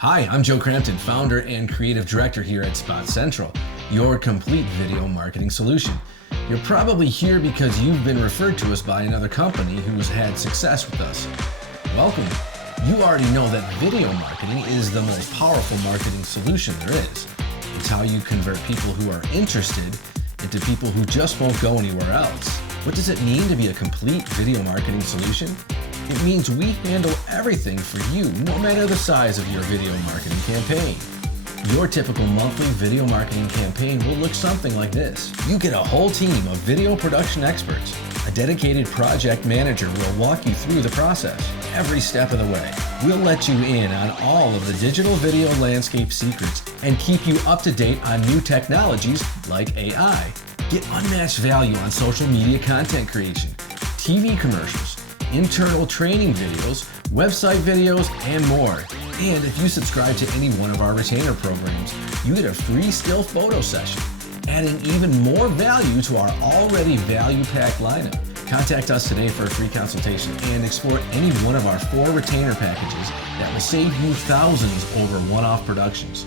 Hi, I'm Joe Crampton, founder and creative director here at Spot Central, your complete video marketing solution. You're probably here because you've been referred to us by another company who's had success with us. Welcome. You already know that video marketing is the most powerful marketing solution there is. It's how you convert people who are interested into people who just won't go anywhere else. What does it mean to be a complete video marketing solution? It means we handle everything for you, no matter the size of your video marketing campaign. Your typical monthly video marketing campaign will look something like this. You get a whole team of video production experts. A dedicated project manager will walk you through the process, every step of the way. We'll let you in on all of the digital video landscape secrets and keep you up to date on new technologies like AI. Get unmatched value on social media content creation, TV commercials, internal training videos, website videos, and more. And if you subscribe to any one of our retainer programs, you get a free still photo session, adding even more value to our already value-packed lineup. Contact us today for a free consultation and explore any one of our 4 retainer packages that will save you thousands over one-off productions.